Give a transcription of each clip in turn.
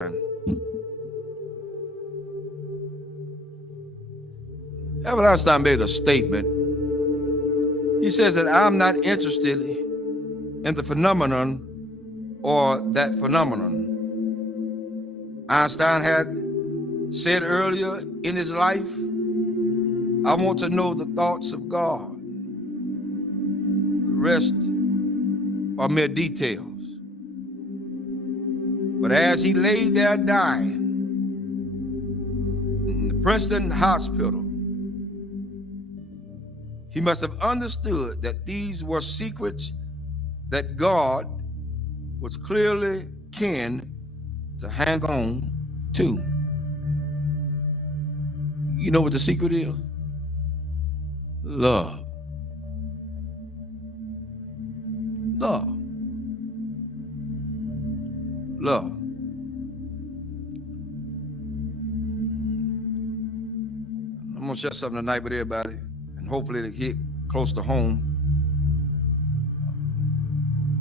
Albert Einstein made a statement. He says that I'm not interested in the phenomenon or that phenomenon. Einstein had said earlier in his life, I want to know the thoughts of God. The rest are mere details. But as he lay there dying in the Princeton Hospital, he must have understood that these were secrets that God was clearly keen to hang on to. You know what the secret is? Love. Love. Love. I'm gonna share something tonight with everybody, and hopefully it'll hit close to home.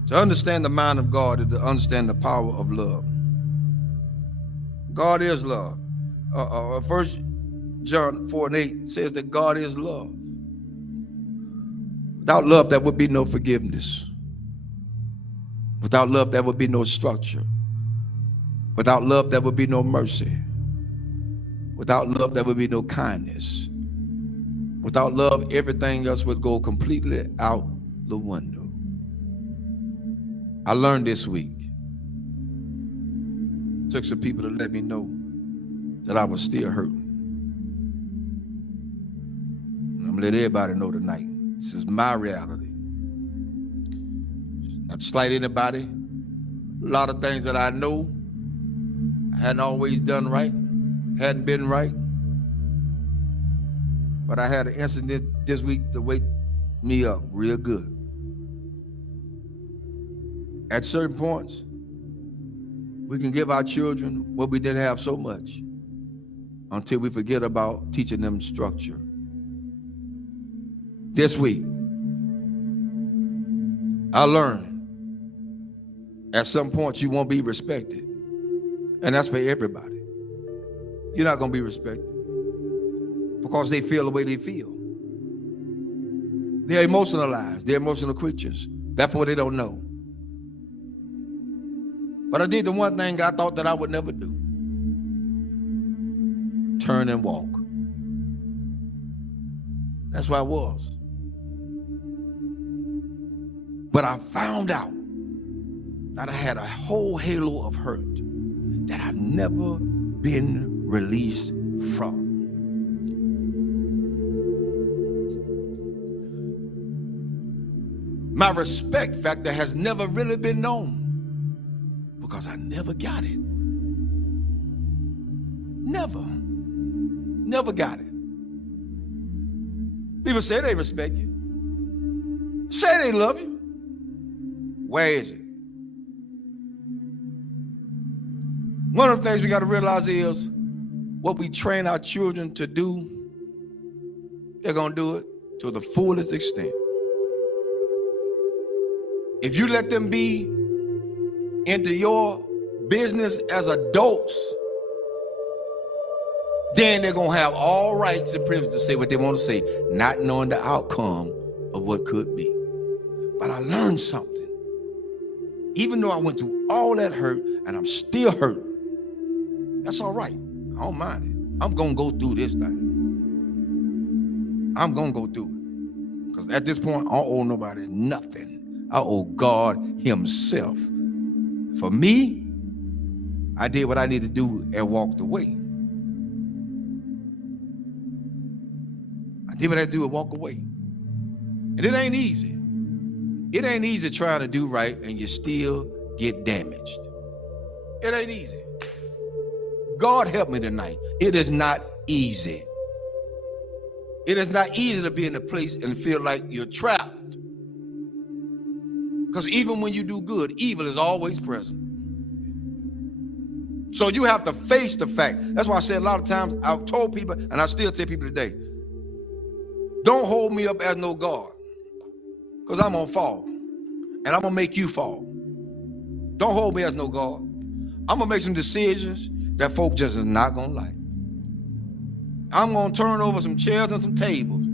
To understand the mind of God is to understand the power of love. God is love. 1 John 4:8 says that God is love. Without love, there would be no forgiveness. Without love, there would be no structure. Without love, there would be no mercy. Without love, there would be no kindness. Without love, everything else would go completely out the window. I learned this week. Took some people to let me know that I was still hurting. And I'm gonna let everybody know tonight. This is my reality. Not to slight anybody. A lot of things that I know I hadn't always done right, hadn't been right. But I had an incident this week to wake me up real good. At certain points, we can give our children what we didn't have so much until we forget about teaching them structure. This week, I learned at some point you won't be respected. And that's for everybody. You're not going to be respected because they feel the way they feel. They're emotionalized. They're emotional creatures. Therefore, they don't know. But I did the one thing I thought that I would never do. Turn and walk. That's where I was. But I found out that I had a whole halo of hurt that I'd never been released from. My respect factor has never really been known because I never got it. Never got it. People say they respect you. Say they love you. Where is it? One of the things we got to realize is what we train our children to do, they're going to do it to the fullest extent. If you let them be into your business as adults, then they're going to have all rights and privileges to say what they want to say, not knowing the outcome of what could be. But I learned something. Even though I went through all that hurt and I'm still hurt, that's all right. I don't mind it. I'm going to go through this thing. I'm going to go through it. Because at this point, I don't owe nobody nothing. I owe God himself. For me, I did what I needed to do and walked away. I did what I had to do and walk away. And it ain't easy. It ain't easy trying to do right and you still get damaged. It ain't easy. God help me tonight. It is not easy. It is not easy to be in a place and feel like you're trapped. Because even when you do good, evil is always present. So you have to face the fact. That's why I said a lot of times, I've told people, and I still tell people today, don't hold me up as no God. Because I'm going to fall. And I'm going to make you fall. Don't hold me as no God. I'm gonna make some decisions that folk just is not gonna like. I'm gonna turn over some chairs and some tables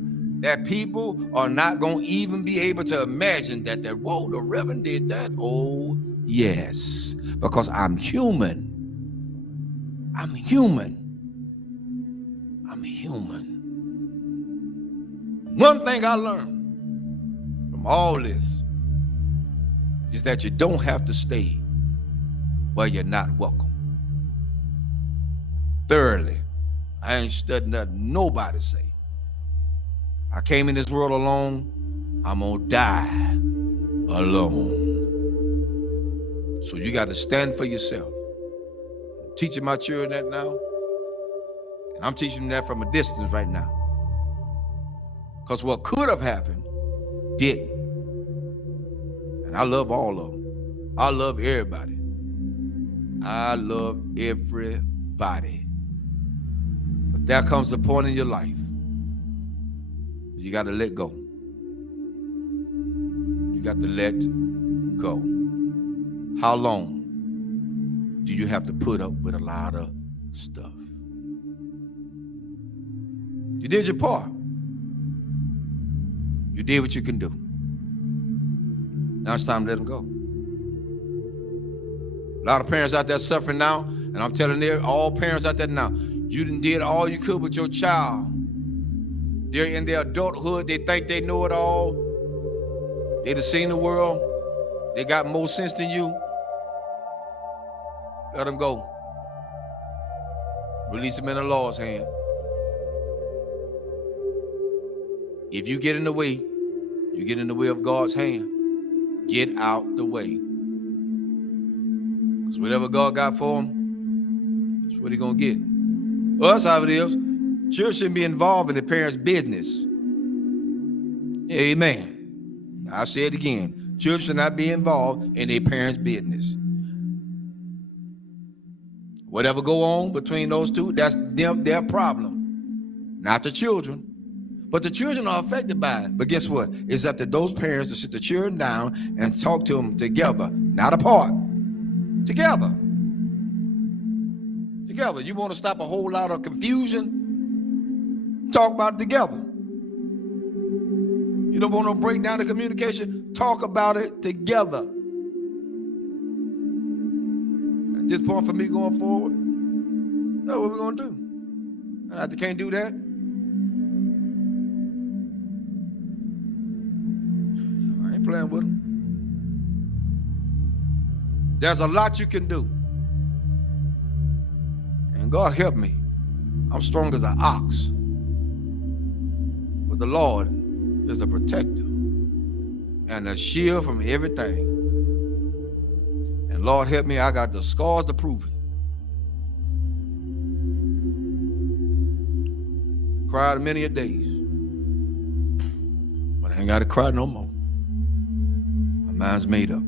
that people are not gonna even be able to imagine that whoa, the Reverend did that. Oh, yes, because I'm human. I'm human. I'm human. One thing I learned from all this is that you don't have to stay where you're not welcome. Thirdly, I ain't studying nothing nobody say. I came in this world alone. I'm gonna die alone. So you got to stand for yourself. I'm teaching my children that now, and I'm teaching them that from a distance right now. Because what could have happened didn't. And I love all of them. I love everybody. I love everybody. But there comes a point in your life you got to let go. You got to let go. How long do you have to put up with a lot of stuff? You did your part. You did what you can do. Now it's time to let them go. A lot of parents out there suffering now, and I'm telling all parents out there now, you done did all you could with your child. They're in their adulthood. They think they know it all. They done seen the world. They got more sense than you. Let them go. Release them in the Lord's hand. If you get in the way, you get in the way of God's hand. Get out the way. Because whatever God got for them, that's what he's going to get. Well, that's how it is. Children shouldn't be involved in the parents' business. Amen. I'll say it again. Children should not be involved in their parents' business. Whatever go on between those two, that's their problem. Not the children. But the children are affected by it. But guess what? It's up to those parents to sit the children down and talk to them together, not apart. Together. Together. You want to stop a whole lot of confusion? Talk about it together. You don't want to break down the communication? Talk about it together. At this point for me going forward, that's what we're going to do. And if they can't do that, I ain't playing with them. There's a lot you can do. And God help me. I'm strong as an ox. But the Lord is a protector and a shield from everything. And Lord help me, I got the scars to prove it. Cried many a days. But I ain't got to cry no more. My mind's made up.